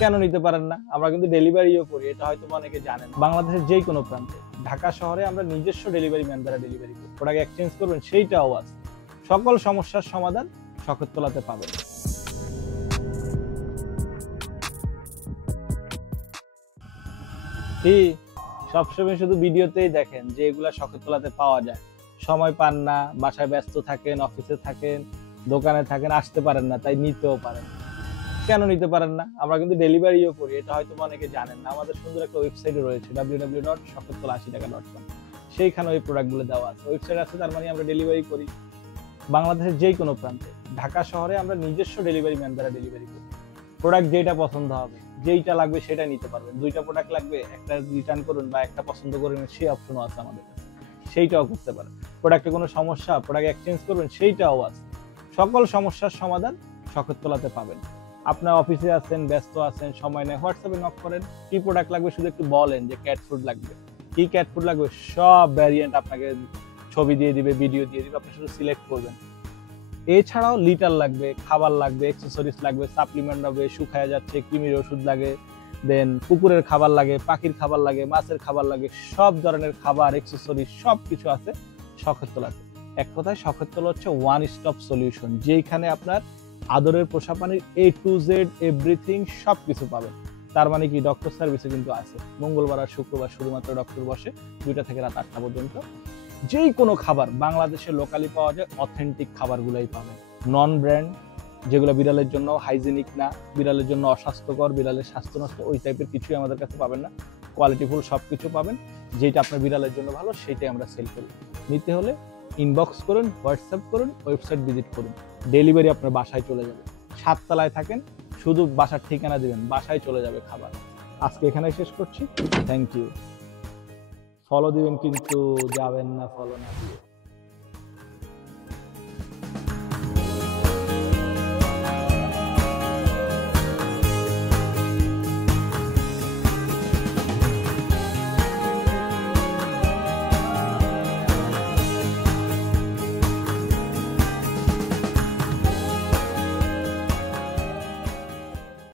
কেন নিতে পারেন না? আমরা কিন্তু ডেলিভারিও করি, এটা হয়তো অনেকে জানেন। বাংলাদেশের যে কোনো প্রান্তে, ঢাকা শহরে আমরা নিজস্ব ডেলিভারি ম্যান দ্বারা ডেলিভারি করি। প্রোডাক্ট এক্সচেঞ্জ করবেন সেইটাও আছে। সকল সমস্যার সমাধান শখেরতলাতে পাবেন। কি সবসময় শুধু ভিডিওতেই দেখেন যে এগুলা শখেরতলাতে পাওয়া যায়, সময় পান না, বাসায় ব্যস্ত থাকেন, অফিসে থাকেন, দোকানে থাকেন, আসতে পারেন না, তাই নিতেও পারেন না। কেন নিতে পারেন না? আমরা কিন্তু ডেলিভারিও করি, এটা হয়তো অনেকে জানেন না। আমাদের সুন্দর একটা ওয়েবসাইটও রয়েছে www.শখেরতলা80টাকা.com। সেইখানে ওই প্রোডাক্টগুলো দেওয়া আছে, ওয়েবসাইট আছে, তার মানে আমরা ডেলিভারি করি বাংলাদেশের যে কোনো প্রান্তে। ঢাকা শহরে আমরা নিজস্ব ডেলিভারি ম্যান দ্বারা ডেলিভারি করি। প্রোডাক্ট যেটা পছন্দ হবে, যেইটা লাগবে সেটা নিতে পারবেন। দুইটা প্রোডাক্ট লাগবে, একটা রিটার্ন করুন বা একটা পছন্দ করুন, সেই অপশনও আছে আমাদের কাছে, সেইটাও করতে পারেন। প্রোডাক্টে কোনো সমস্যা, প্রোডাক্ট এক্সচেঞ্জ করবেন, সেইটাও আছে। সকল সমস্যার সমাধান শখেরতলাতে পাবেন। আপনার অফিসে আছেন, ব্যস্ত আছেন, সময় নেই, হোয়াটসঅ্যাপে নক করেন, কি প্রোডাক্ট লাগবে শুধু একটু বলেন যে ক্যাট ফুড লাগবে, কি ক্যাট ফুড লাগবে, সব ভ্যারিয়েন্ট আপনাকে ছবি দিয়ে দিবে, ভিডিও দিয়ে দিবে, আপনি শুধু সিলেক্ট করবেন। এছাড়াও লিটার লাগবে, খাবার লাগবে, অ্যাক্সেসরিজ লাগবে, সাপ্লিমেন্ট লাগবে, শুকায় যাচ্ছে, কৃমির ওষুধ লাগে, দেন কুকুরের খাবার লাগে, পাখির খাবার লাগে, মাছের খাবার লাগে, সব ধরনের খাবার, অ্যাক্সেসরিজ সব কিছু আছে শখেরতলাতে। এক কথায় শখেরতলা হচ্ছে ওয়ান স্টপ সলিউশন, যেখানে আপনার আদরের পোষা পানির A to Z এভরিথিং সব কিছু পাবেন। তার মানে কি, ডক্টর সার্ভিসে কিন্তু আছে। মঙ্গলবার আর শুক্রবার শুধুমাত্র ডক্টর বসে 2টা থেকে রাত 8টা পর্যন্ত। যেই কোনো খাবার বাংলাদেশে লোকালি পাওয়া যায়, অথেন্টিক খাবারগুলাই পাবেন। নন ব্র্যান্ড, যেগুলো বিড়ালের জন্য হাইজেনিক না, বিড়ালের জন্য অস্বাস্থ্যকর, বিড়ালের স্বাস্থ্য নষ্ট, ওই টাইপের কিছুই আমাদের কাছে পাবেন না। কোয়ালিটিফুল সব কিছু পাবেন, যেটা আপনার বিড়ালের জন্য ভালো সেটাই আমরা সেল করি। নিতে হলে ইনবক্স করুন, হোয়াটসঅ্যাপ করুন, ওয়েবসাইট ভিজিট করুন, ডেলিভারি আপনার বাসায় চলে যাবে। 7 তলায় থাকেন, শুধু বাসার ঠিকানা দিবেন, বাসায় চলে যাবে খাবার। আজকে এখানেই শেষ করছি, থ্যাংক ইউ। ফলো দিবেন কিন্তু যাবেন না ফলো না দিয়ে।